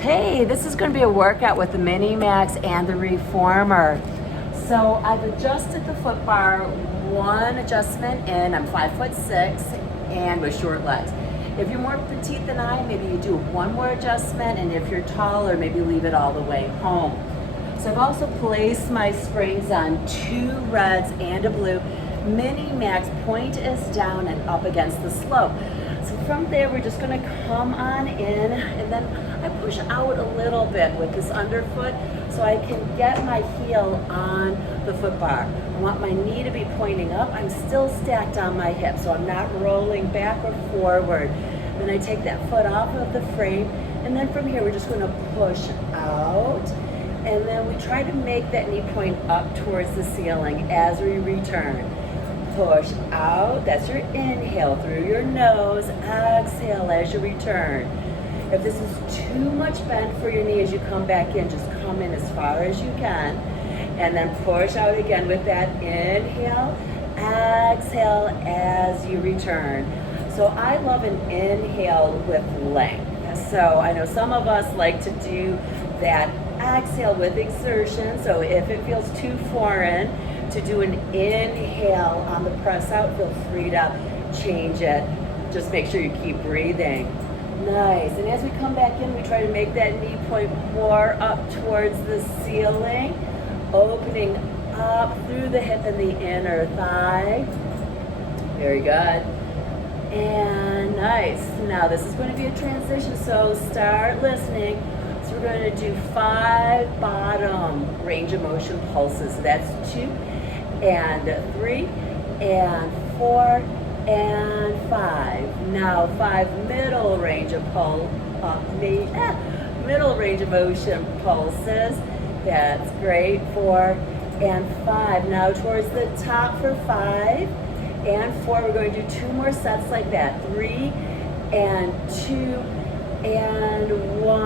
Hey, this is going to be a workout with the Minimax and the Reformer. So I've adjusted the foot bar, one adjustment in, I'm 5'6" and with short legs. If you're more petite than I, maybe you do one more adjustment, and if you're taller, maybe leave it all the way home. So I've also placed my springs on two reds and a blue. Minimax point is down and up against the slope. So from there, we're just going to come on in, and then I push out a little bit with this underfoot so I can get my heel on the foot bar. I want my knee to be pointing up. I'm still stacked on my hip, so I'm not rolling back or forward. Then I take that foot off of the frame, and then from here, we're just going to push out. And then we try to make that knee point up towards the ceiling as we return. Push out, that's your inhale through your nose, exhale as you return. If this is too much bend for your knee as you come back in, just come in as far as you can. And then push out again with that inhale, exhale as you return. So I love an inhale with length. So I know some of us like to do that exhale with exertion. So if it feels too foreign to do an inhale on the press out, feel free to change it. Just make sure you keep breathing. Nice. And as we come back in, we try to make that knee point more up towards the ceiling, opening up through the hip and the inner thigh. Very good. And nice. Now this is going to be a transition, so start listening. So we're going to do 5 bottom range of motion pulses. So that's 2 and 3 and 4 and 5. Now 5 middle range of middle range of motion pulses. That's great. 4 and 5. Now towards the top for 5 and 4. We're going to do 2 more sets like that. 3 and 2 and 1,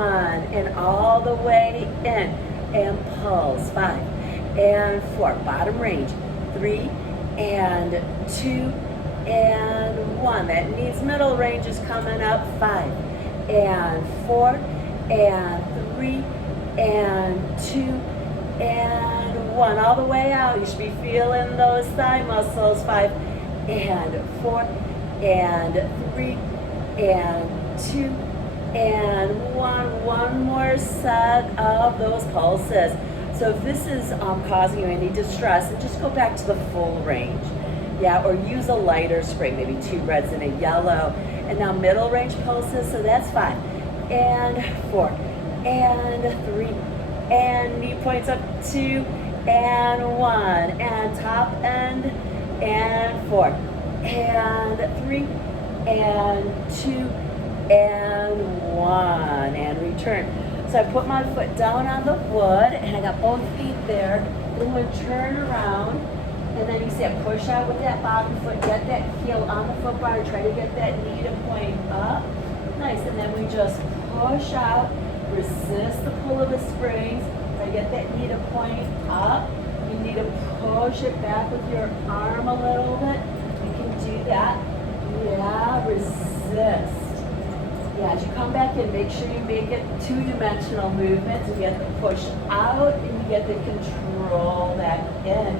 and all the way in, and pulse. 5 and 4. Bottom range. 3 and 2 and 1. That needs middle range is coming up. 5 and 4 and 3 and 2 and 1. All the way out. You should be feeling those thigh muscles. 5 and 4 and 3 and 2 and 1. One more set of those pulses. So if this is causing you any distress, then just go back to the full range. Yeah, or use a lighter spring, maybe 2 reds and a yellow. And now middle range pulses, so that's 5 and 4 and 3 and knee points up 2 and 1 and top end and 4 and 3 and 2 and 1 and return. So I put my foot down on the wood, and I got both feet there. Then I'm going to turn around, and then you see I push out with that bottom foot, get that heel on the foot bar, try to get that knee to point up. Nice, and then we just push out, resist the pull of the springs, try to get that knee to point up. You need to push it back with your arm a little bit. You can do that. Yeah, resist. Yeah, as you come back in, make sure you make it 2-dimensional movements. You get the push out and you get the control back in.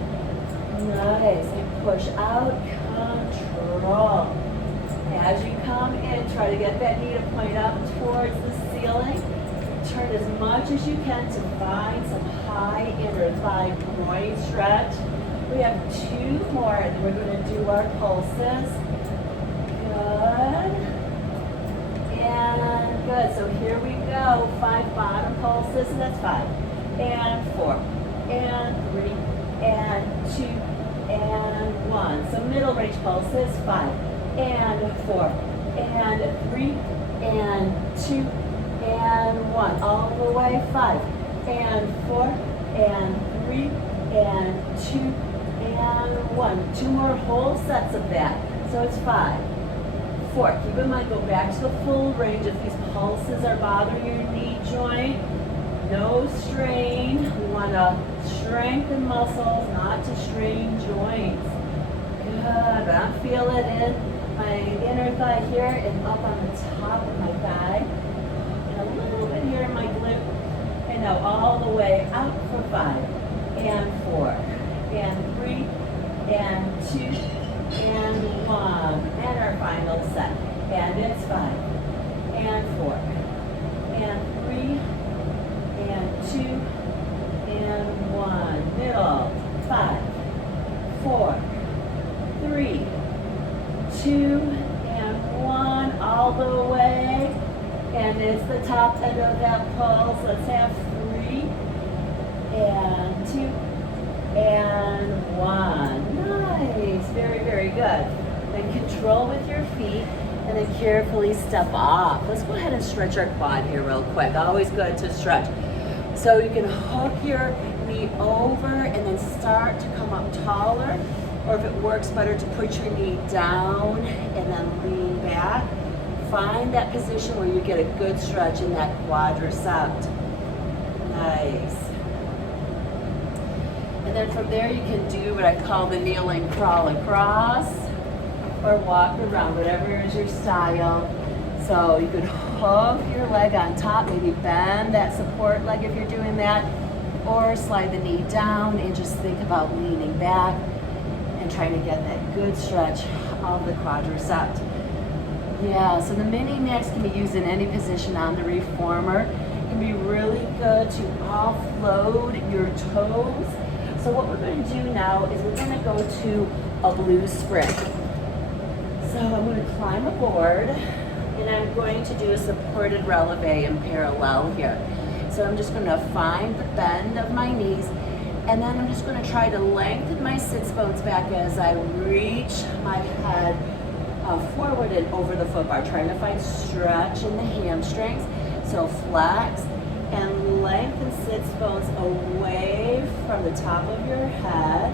Nice. And push out, control. As you come in, try to get that knee to point up towards the ceiling. Turn as much as you can to find some high inner thigh groin stretch. We have 2 more, and then we're going to do our pulses. Good. And good. So here we go. 5 bottom pulses, and that's 5 and 4 and 3 and 2 and 1. So middle range pulses, 5 and 4 and 3 and 2 and 1. All the way, 5 and 4 and 3 and 2 and 1. 2 more whole sets of that. So it's 5, 4. Keep in mind, go back to the full range. If these pulses are bothering your knee joint, no strain. We want to strengthen muscles, not to strain joints. Good. But I'm feeling it in my inner thigh here and up on the top of my thigh. And a little bit here in my Now all the way out for 5, and 4, and 3, and 2, and 1. And our final set. And it's 5, and 4, and 3, and 2, and 1. Middle. 5, 4, 3, 2, and 1. All the way. And it's the top end of that pulse. Let's have 3, and 2, and 1. Nice. Very, very good. Then control with your feet, and then carefully step off. Let's go ahead and stretch our quad here real quick. Always good to stretch. So you can hook your knee over and then start to come up taller, or if it works better to put your knee down and then lean back. Find that position where you get a good stretch in that quadricep. Nice. And then from there you can do what I call the kneeling crawl across or walk around, whatever is your style. So you could hook your leg on top, maybe bend that support leg if you're doing that, or slide the knee down and just think about leaning back and trying to get that good stretch of the quadricep. Yeah, so the Minimax can be used in any position on the Reformer. It can be really good to offload your toes. So what we're going to do now is we're going to go to a blue sprint. So I'm going to climb aboard, and I'm going to do a supported releve in parallel here. So I'm just going to find the bend of my knees, and then I'm just going to try to lengthen my sits bones back as I reach my head forward and over the foot bar, trying to find stretch in the hamstrings. So flex and lengthen sits bones away from the top of your head.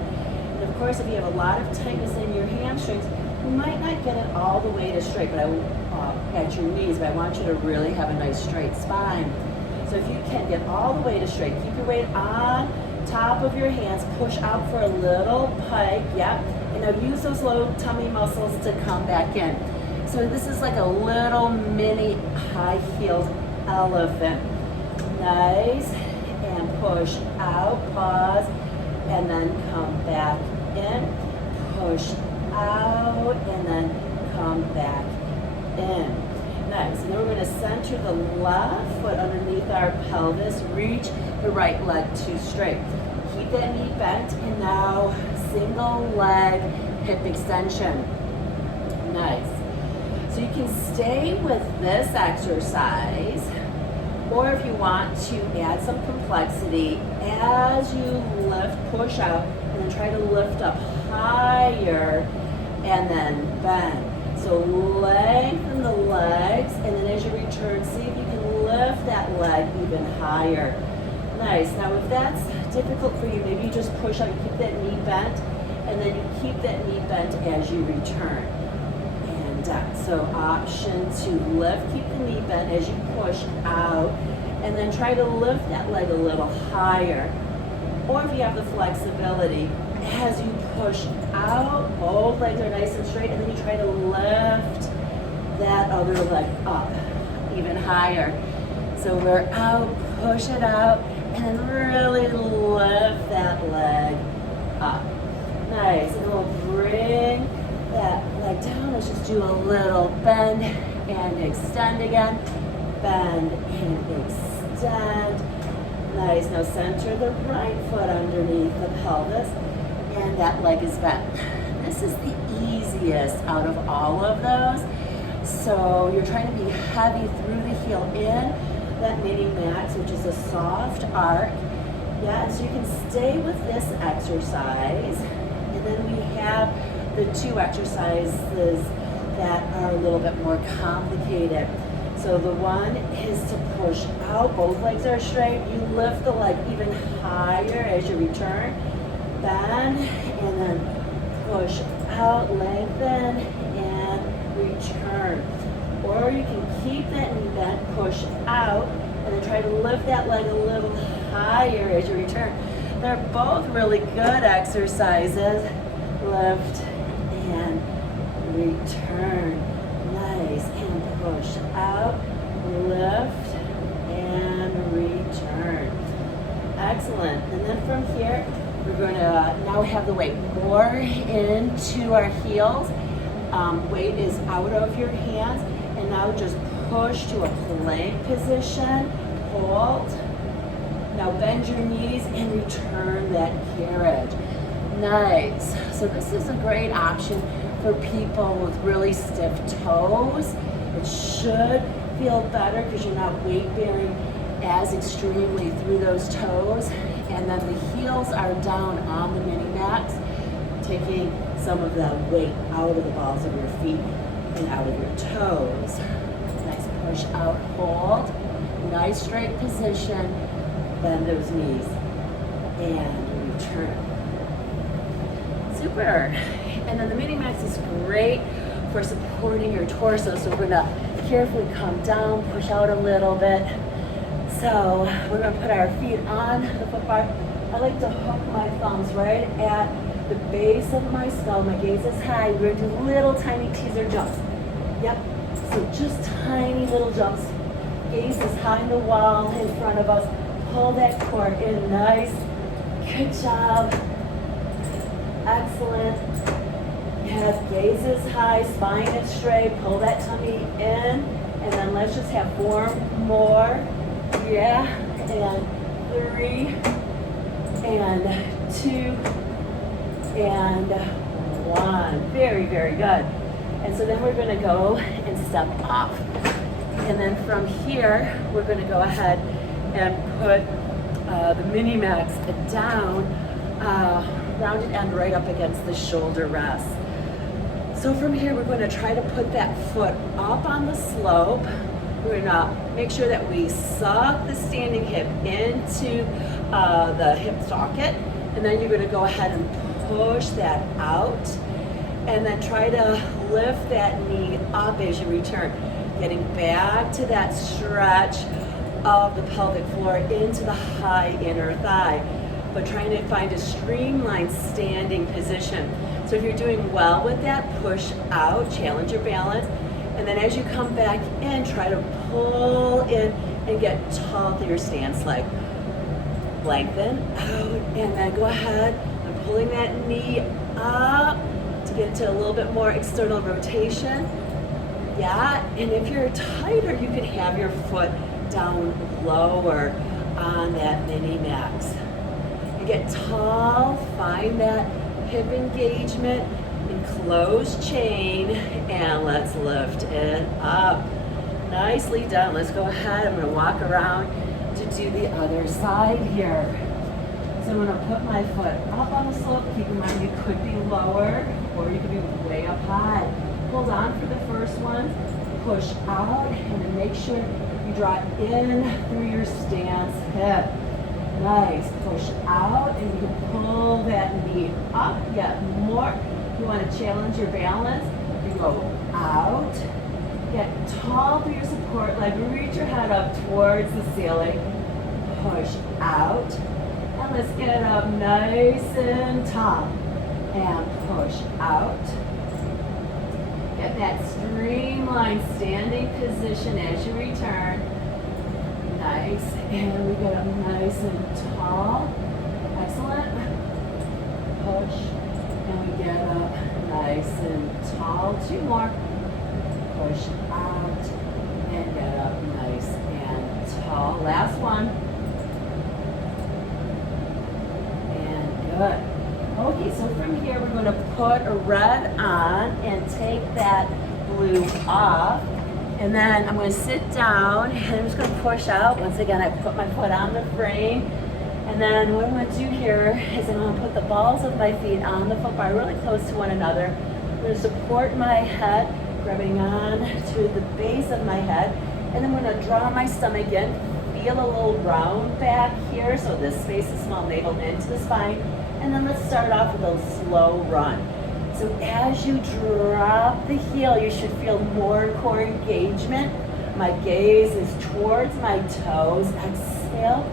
And of course, if you have a lot of tightness in your hamstrings, you might not get it all the way to straight, but at your knees, but I want you to really have a nice straight spine. So if you can get all the way to straight, keep your weight on top of your hands, push out for a little pike, yep. And now use those low tummy muscles to come back in. So this is like a little mini high-heeled elephant. Nice. And push out, pause, and then come back in. Push out, and then come back in. Nice. And then we're going to center the left foot underneath our pelvis. Reach the right leg to straight. Keep that knee bent, and now single leg hip extension. Nice. So you can stay with this exercise, or if you want to add some complexity, as you lift, push out, and then try to lift up higher, and then bend. So lengthen the legs, and then as you return, see if you can lift that leg even higher. Nice. Now if that's difficult for you, maybe you just push out, keep that knee bent, and then you keep that knee bent as you return. And down. So option to lift, keep the knee bent as you push out, and then try to lift that leg a little higher. Or if you have the flexibility, as you push out, both legs are nice and straight, and then you try to lift that other leg up even higher. So we're out, push it out, and then really lift that leg up. Nice, and we'll bring that leg down. Let's just do a little bend and extend again. Bend and extend. Nice, now center the right foot underneath the pelvis, and that leg is bent. This is the easiest out of all of those. So you're trying to be heavy through the heel in that Minimax, which is a soft arc. Yeah, so you can stay with this exercise. And then we have the two exercises that are a little bit more complicated. So the one is to push out, both legs are straight. You lift the leg even higher as you return. Bend, and then push out, lengthen, and return. Or you can keep that knee bent, push out, and then try to lift that leg a little higher as you return. They're both really good exercises. Lift and return. Nice. And push out, lift, and return. Excellent. And then from here, we're going to now have the weight more into our heels. Weight is out of your hands. And now just push to a plank position. Hold. Now bend your knees and return that carriage. Nice. So this is a great option for people with really stiff toes. It should feel better because you're not weight bearing as extremely through those toes. And then the heels are down on the Minimax, taking some of that weight out of the balls of your feet and out of your toes. Nice push out, hold. Nice straight position. Bend those knees and return. Super. And then the Minimax is great for supporting your torso. So we're gonna carefully come down, push out a little bit. So we're gonna put our feet on the foot bar. I like to hook my thumbs right at the base of my skull. My gaze is high. We're gonna do little tiny teaser jumps. Yep, so just tiny little jumps. Gaze is high in the wall in front of us. Pull that core in, nice. Good job. Excellent. Yeah, gaze is high, spine is straight. Pull that tummy in, and then let's just have 4 more. Yeah, and 3, and 2, and 1. Very, very good. And so then we're going to go and step off. And then from here, we're going to go ahead and put the Minimax down, rounded end right up against the shoulder rest. So from here, we're going to try to put that foot up on the slope. We're going to make sure that we suck the standing hip into the hip socket, and then you're going to go ahead and push that out, and then try to lift that knee up as you return, getting back to that stretch of the pelvic floor into the high inner thigh, but trying to find a streamlined standing position. So if you're doing well with that, push out, challenge your balance, and then as you come back in, try to pull in and get tall through your stance leg. Lengthen out, and then go ahead and pulling that knee up to get to a little bit more external rotation. Yeah, and if you're tighter, you could have your foot down lower on that Minimax. You get tall, find that hip engagement in closed chain, and let's lift it up. Nicely done. Let's go ahead. I'm going to walk around to do the other side here. So I'm going to put my foot up on the slope. Keep in mind you could be lower or you could be way up high. Hold on for the first one. Push out, and then make sure you draw in through your stance hip. Nice. Push out, and you can pull that knee up yet more. You want to challenge your balance. You go out. Get tall through your support leg. Reach your head up towards the ceiling. Push out. And let's get up nice and tall. And push out. Get that streamlined standing position as you return. Nice. And we get up nice and tall. Excellent. Push. And we get up nice and tall. 2 more. Push out and get up nice and tall. Last one. And good. Okay, so from here we're going to put a red on and take that blue off. And then I'm going to sit down and I'm just going to push out. Once again, I put my foot on the frame. And then what I'm going to do here is I'm going to put the balls of my feet on the foot bar really close to one another. I'm going to support my head, grabbing on to the base of my head. And then I'm going to draw my stomach in. Feel a little round back here, so this space is small, navel into the spine. And then let's start off with a slow run. So as you drop the heel, you should feel more core engagement. My gaze is towards my toes. Exhale,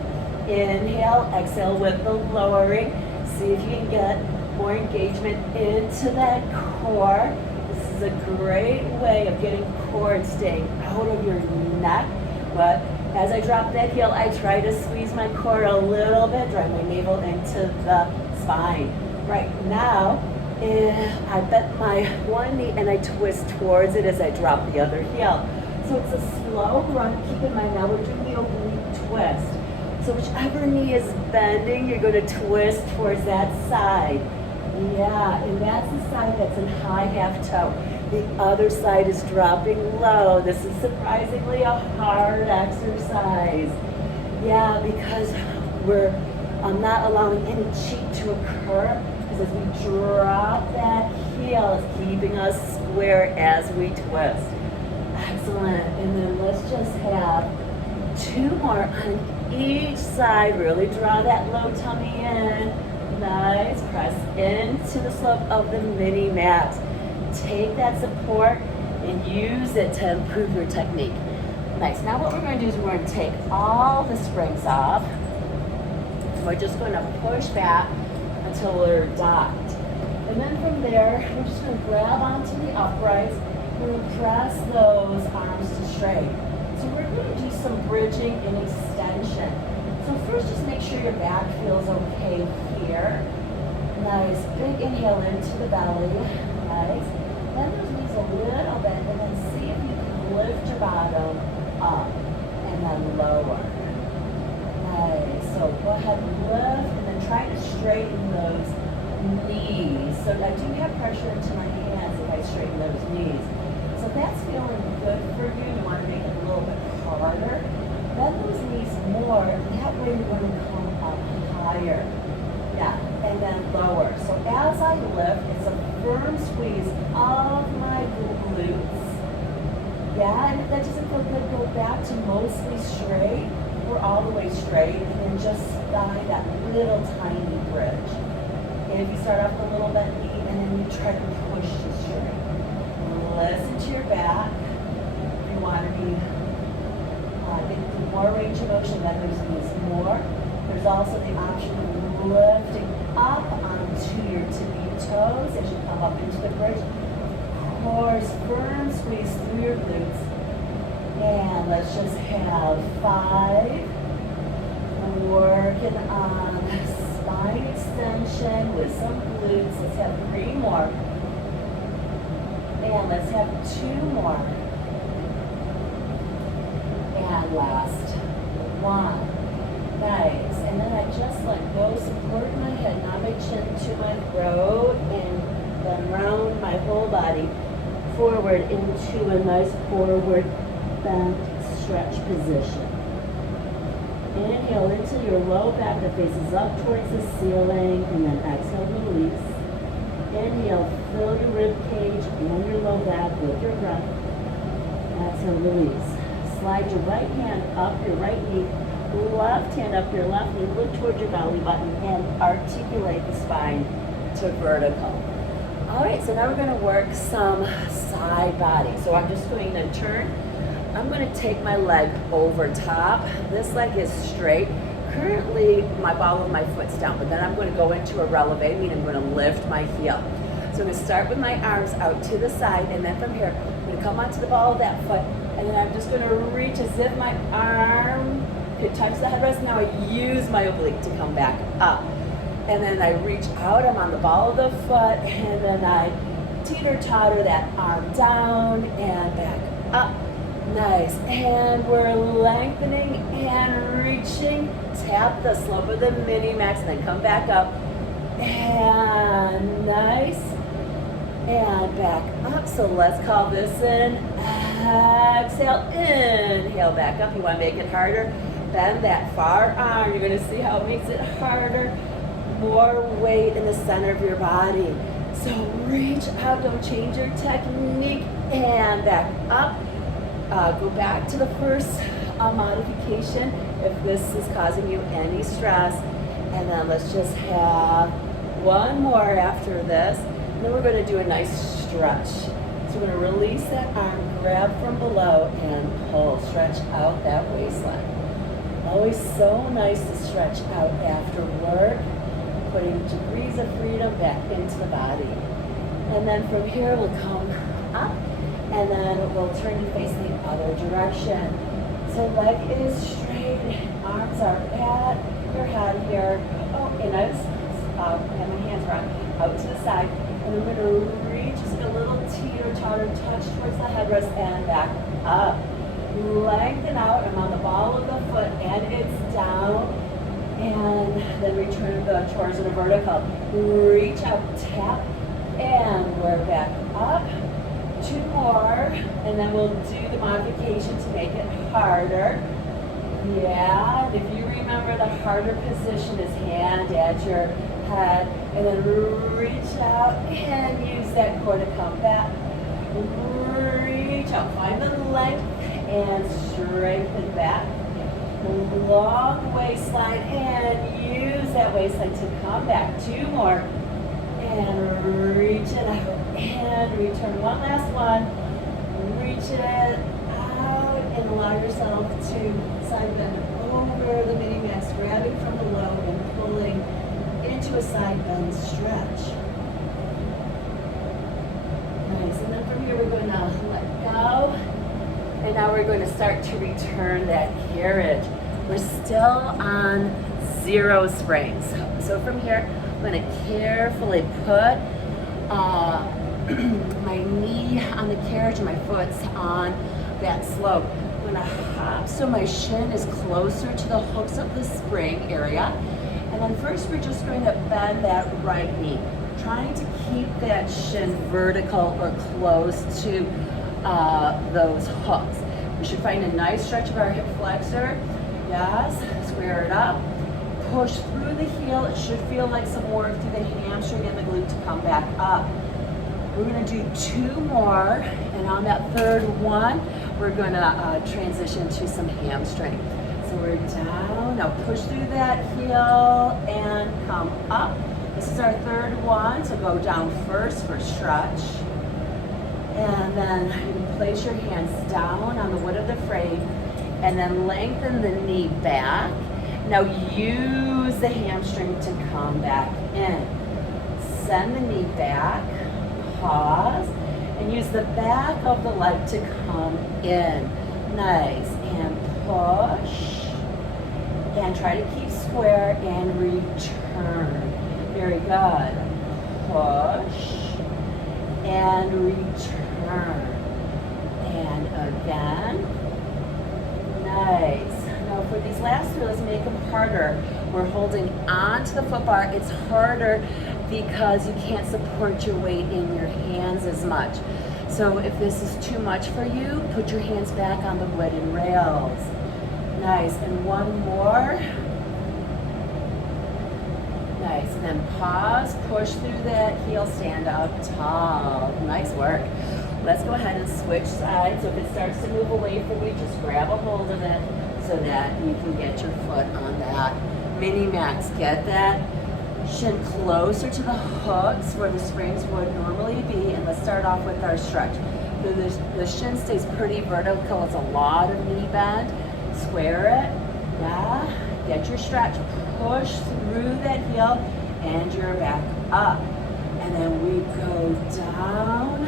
inhale, exhale with the lowering. See if you can get more engagement into that core. This is a great way of getting core and staying out of your neck, but As I drop that heel, I try to squeeze my core a little bit, drive my navel into the spine. Right now, I bend my one knee and I twist towards it as I drop the other heel. So it's a slow run. Keep in mind now we're doing the oblique twist. So whichever knee is bending, you're going to twist towards that side. Yeah, and that's the side that's in high half toe. The other side is dropping low. This is surprisingly a hard exercise. Yeah, because I'm not allowing any cheat to occur. Because as we drop that heel, it's keeping us square as we twist. Excellent. And then let's just have 2 more on each side. Really draw that low tummy in. Nice. Press into the slope of the Minimax. Take that support and use it to improve your technique. Nice. Now what we're going to do is we're going to take all the springs off. We're just going to push back until we're docked. And then from there, we're just going to grab onto the uprights. We're going to press those arms to straight. So we're going to do some bridging and extension. So first, just make sure your back feels okay here. Nice. Big inhale into the belly. Nice. Bend those knees a little bit and then see if you can lift your bottom up and then lower. Nice. So go ahead and lift and then try to straighten those knees. So I do have pressure into my hands if I straighten those knees. So if that's feeling good for you, you want to make it a little bit harder. Bend those knees more, and that way you're going to come up higher. Yeah, and then lower. So as I lift, it's a firm squeeze of my glutes. Yeah, and if that doesn't feel good, go back to mostly straight or all the way straight, and then just find that little tiny bridge. And if you start off a little bit knee, and then you try to push to straight. Listen to your back. If you want to be get more range of motion, then there's knees more. There's also the option of lifting up onto your tippy toes as you come up into the bridge. Of course, firm squeeze through your glutes. And let's just have 5. Working on spine extension with some glutes. Let's have 3 more. And let's have 2 more. And last 1. Nice. And then I just let go, support my head, not my chin to my throat, and then round my whole body forward into a nice forward bent stretch position. Inhale into your low back that faces up towards the ceiling, and then exhale, release. Inhale, fill your rib cage and your low back with your breath. Exhale, release. Slide your right hand up your right knee, left hand up your left knee, look towards your belly button and articulate the spine to vertical. All right, so now we're going to work some side body. So I'm just going to turn. I'm going to take my leg over top. This leg is straight. Currently, my ball of my foot's down, but then I'm going to go into a releve, meaning I'm going to lift my heel. So I'm going to start with my arms out to the side, and then from here, I'm going to come onto the ball of that foot, and then I'm just going to reach as if my arm could touch the headrest. Now I use my oblique to come back up. And then I reach out, I'm on the ball of the foot, and then I teeter-totter that arm down and back up. Nice. And we're lengthening and reaching. Tap the slope of the Minimax and then come back up. And nice. And back up. So let's call this in. Exhale. Inhale back up. You want to make it harder? Bend that far arm. You're going to see how it makes it harder. More weight in the center of your body. So reach out. Don't change your technique. And back up. Go back to the first modification if this is causing you any stress. And then let's just have one more after this. And then we're going to do a nice stretch. So we're going to release that arm, grab from below, and pull. Stretch out that waistline. Always so nice to stretch out after work, putting degrees of freedom back into the body. And then from here we'll come up, and then we'll turn to face the other direction. So So leg is straight, arms are at your head here. Oh, and I have my hands around out to the side. And I'm going to reach, just a little teeter-totter touch towards the headrest and back up. Lengthen out. I'm on the ball of the foot and it's down. And then return the towards the vertical. Reach up, tap, and we're back up. 2 more, and then we'll do the modification to make it harder. Yeah, if you remember, the harder position is hand at your head, and then reach out and use that core to come back. Reach out, find the length, and strengthen back. Long waistline, and use that waistline to come back. 2 more, and reach it out. And return. One last one. Reach it out and allow yourself to side bend over the Minimax, grabbing from below and pulling into a side bend stretch. Nice. And then from here we're going to let go. And now we're going to start to return that carriage. We're still on 0 springs. So from here, I'm going to carefully put my knee on the carriage and my foot's on that slope. I'm going to hop so my shin is closer to the hooks of the spring area. And then first we're just going to bend that right knee, trying to keep that shin vertical or close to those hooks. We should find a nice stretch of our hip flexor. Yes, square it up. Push through the heel. It should feel like some work through the hamstring and the glute to come back up. We're going to do 2 more, and on that third one, we're going to transition to some hamstring. So we're down. Now push through that heel and come up. This is our third one, so go down first for stretch. And then you can place your hands down on the wood of the frame, and then lengthen the knee back. Now use the hamstring to come back in. Send the knee back. Pause, and use the back of the leg to come in. Nice, and push, and try to keep square and return. Very good. Push, and return. And again. Nice. Now for these last 2, let's make them harder. We're holding on to the foot bar. It's harder because you can't support your weight in your hands as much. So if this is too much for you, put your hands back on the wooden rails. Nice, and 1 more. Nice, and then pause, push through that heel, stand up tall. Nice work. Let's go ahead and switch sides. So if it starts to move away from you, just grab a hold of it so that you can get your foot on that Minimax. Get that shin closer to the hooks where the springs would normally be, and let's start off with our stretch. So the shin stays pretty vertical. It's a lot of knee bend. Square it, yeah. Get your stretch. Push through that heel, and you're back up. And then we go down.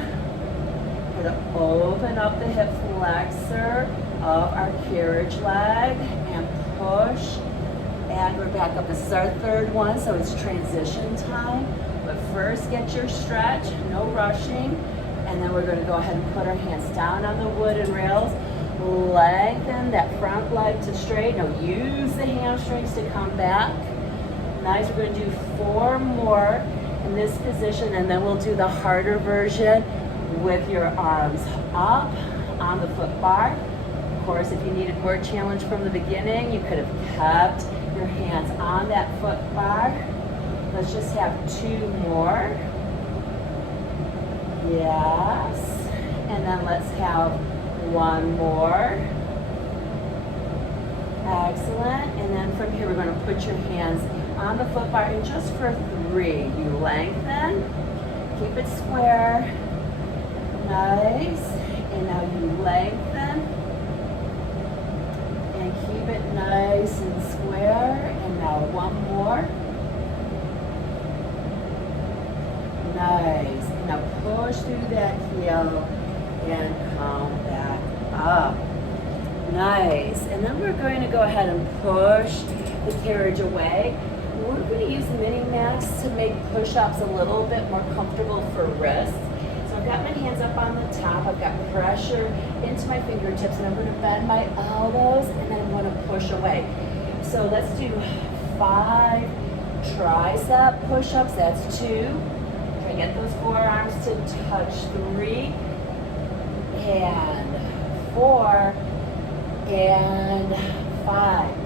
We're gonna open up the hip flexor of our carriage leg and push. And we're back up. This is our third one, so it's transition time. But first, get your stretch, no rushing. And then we're going to go ahead and put our hands down on the wooden rails. Lengthen that front leg to straight. Now use the hamstrings to come back. Nice. We're going to do 4 more in this position, and then we'll do the harder version with your arms up on the foot bar. Of course, if you needed more challenge from the beginning, you could have kept your hands on that foot bar. Let's just have 2 more. Yes. And then let's have 1 more. Excellent. And then from here, we're going to put your hands on the foot bar. And just for 3, you lengthen. Keep it square. Nice. And now you lengthen. And keep it nice and square. And now 1 more. Nice. And now push through that heel and come back up. Nice. Nice. And then we're going to go ahead and push the carriage away. We're going to use Minimax to make push-ups a little bit more comfortable for wrists. So I've got my hands up on the top. I've got pressure into my fingertips, and I'm going to bend my elbows, and then I'm going to push away. So let's do 5 tricep push-ups. That's 2. Try to get those forearms to touch. 3 and 4 and 5.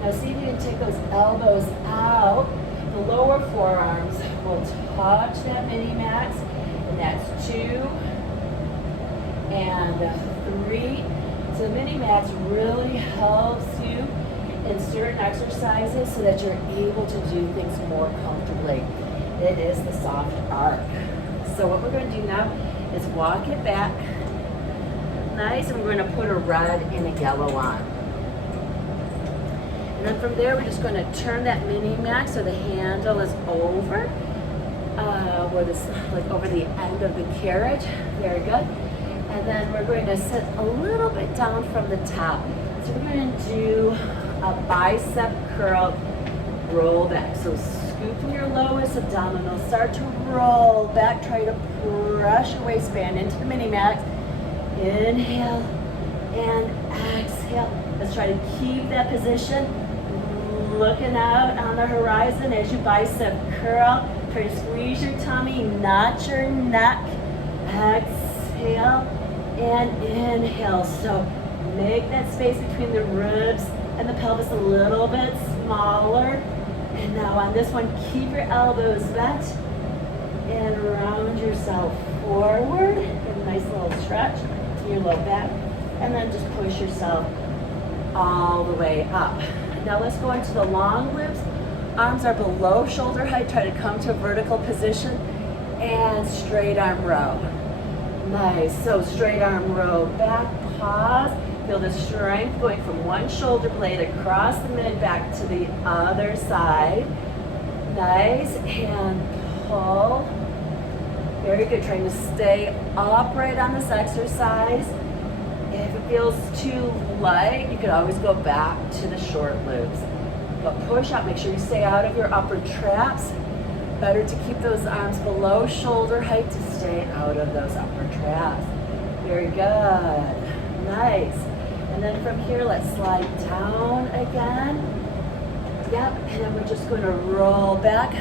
Now see if you can take those elbows out. The lower forearms will touch that Minimax, and that's 2 and 3. So the Minimax really helps you in certain exercises so that you're able to do things more comfortably. It is the soft arc. So what we're going to do now is walk it back. Nice, and we're going to put a red and a yellow on. And then from there, we're just going to turn that Minimax so the handle is over, like over the end of the carriage. Very good. And then we're going to sit a little bit down from the top. So we're going to do a bicep curl roll back. So scoop from your lowest abdominal, start to roll back. Try to press your waistband into the Minimax. Inhale and exhale. Let's try to keep that position. Looking out on the horizon as you bicep curl. Try to squeeze your tummy, not your neck. Exhale and inhale. So make that space between the ribs and the pelvis a little bit smaller. And now on this one, keep your elbows bent and round yourself forward. Get a nice little stretch in your low back. And then just push yourself all the way up. Now let's go into the long loops. Arms are below shoulder height. Try to come to a vertical position and straight arm row. Nice. So straight arm row back, pause. Feel the strength going from one shoulder blade across the mid back to the other side. Nice. And pull. Very good. Trying to stay upright on this exercise. If it feels too light, you could always go back to the short loops. But push up, make sure you stay out of your upper traps. Better to keep those arms below shoulder height to stay out of those upper traps. Very good. Nice. And then from here, let's slide down again. Yep, and then we're just going to roll back.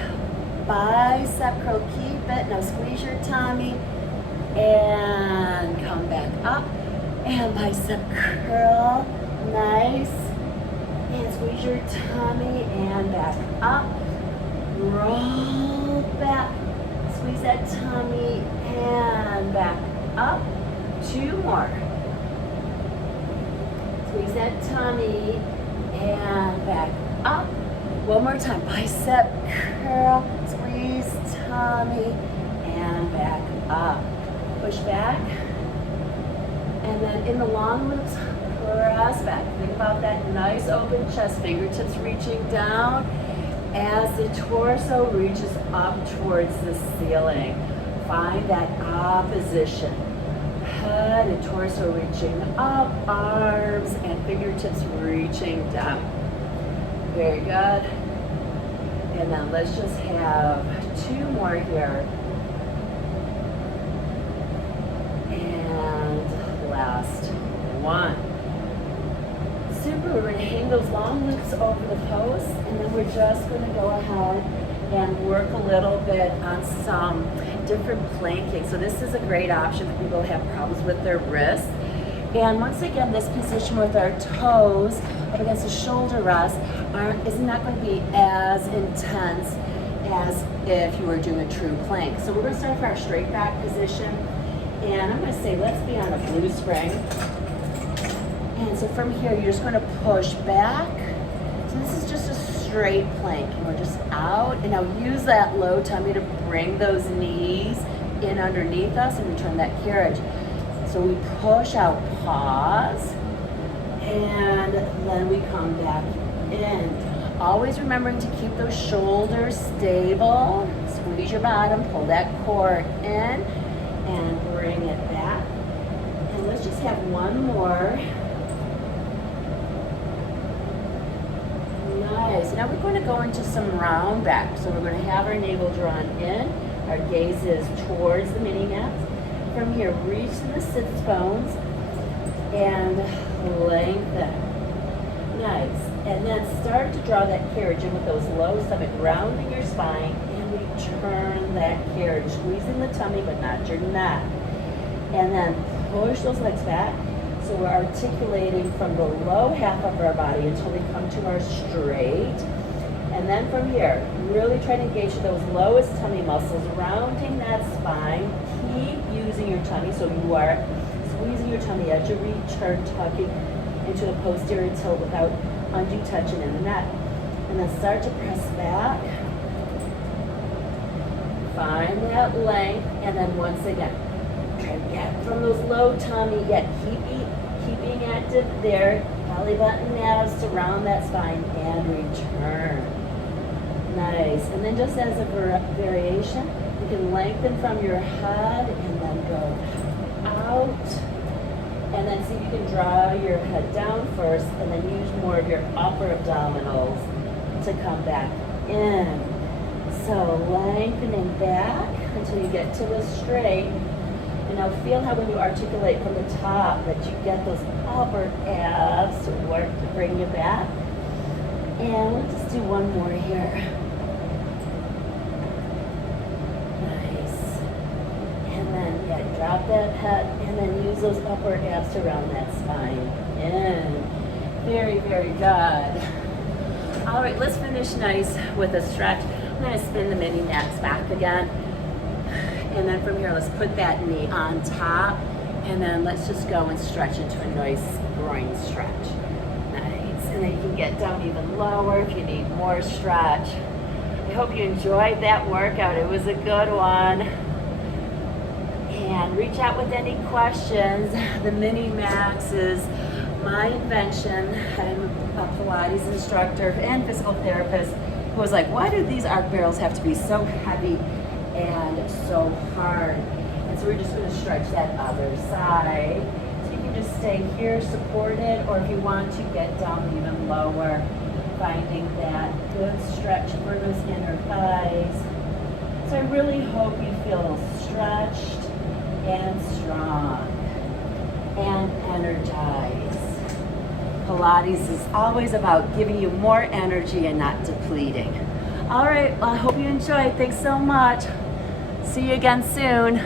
Bicep curl, keep it. Now squeeze your tummy and come back up. And bicep curl, nice. And squeeze your tummy and back up. Roll back. Squeeze that tummy and back up. 2 more. Squeeze that tummy and back up. 1 more time. Bicep curl, squeeze tummy and back up. Push back. And then in the long loops, press back. Think about that nice open chest, fingertips reaching down as the torso reaches up towards the ceiling. Find that opposition. Head and torso reaching up, arms and fingertips reaching down. Very good. And then let's just have 2 more here. Last one. Super, we're going to hang those long loops over the posts, and then we're just going to go ahead and work a little bit on some different planking. So this is a great option for people who have problems with their wrists. And once again, this position with our toes up against the shoulder rest is not going to be as intense as if you were doing a true plank. So we're going to start with our straight back position. And I'm going to say, let's be on a blue spring. And so from here, you're just going to push back. So this is just a straight plank. And we're just out. And now use that low tummy to bring those knees in underneath us and return that carriage. So we push out, pause, and then we come back in. Always remembering to keep those shoulders stable. Squeeze your bottom, pull that core in. And bring it back. And let's just have 1 more. So now we're going to go into some round back. So we're going to have our navel drawn in. Our gaze is towards the Minimax. From here, reach to the sits bones and lengthen. Nice. And then start to draw that carriage in with those low stomach, rounding your spine, and return that carriage, squeezing the tummy but not your neck. And then push those legs back. So we're articulating from the low half of our body until we come to our straight. And then from here, really try to engage those lowest tummy muscles, rounding that spine. Keep using your tummy, so you are squeezing your tummy as you return, tucking into the posterior tilt without undue tension in the neck. And then start to press back. Find that length, and then once again, try to get from those low tummy, yet keep being active there. Belly button abs to round that spine and return. Nice. And then just as a variation, you can lengthen from your head and then go out. And then see if you can draw your head down first and then use more of your upper abdominals to come back in. So lengthening back until you get to the straight. And now feel how when you articulate from the top that you get those upper abs to work to bring you back. And we'll just do one more here. Nice. And then, yeah, drop that head and then use those upper abs to round that spine in. Very, very good. All right, let's finish nice with a stretch. I'm going to spin the Minimax back again. And then from here, let's put that knee on top. And then let's just go and stretch into a nice groin stretch. Nice. And then you can get down even lower if you need more stretch. I hope you enjoyed that workout. It was a good one. And reach out with any questions. The Minimax is my invention. I'm a Pilates instructor and physical therapist who was like, why do these arc barrels have to be so heavy and so hard? And so we're just going to stretch that other side. So you can just stay here supported, or if you want to get down even lower, finding that good stretch for those inner thighs. So I really hope you feel stretched and strong and energized. Pilates is always about giving you more energy and not depleting. All right, well, I hope you enjoyed. Thanks so much. See you again soon.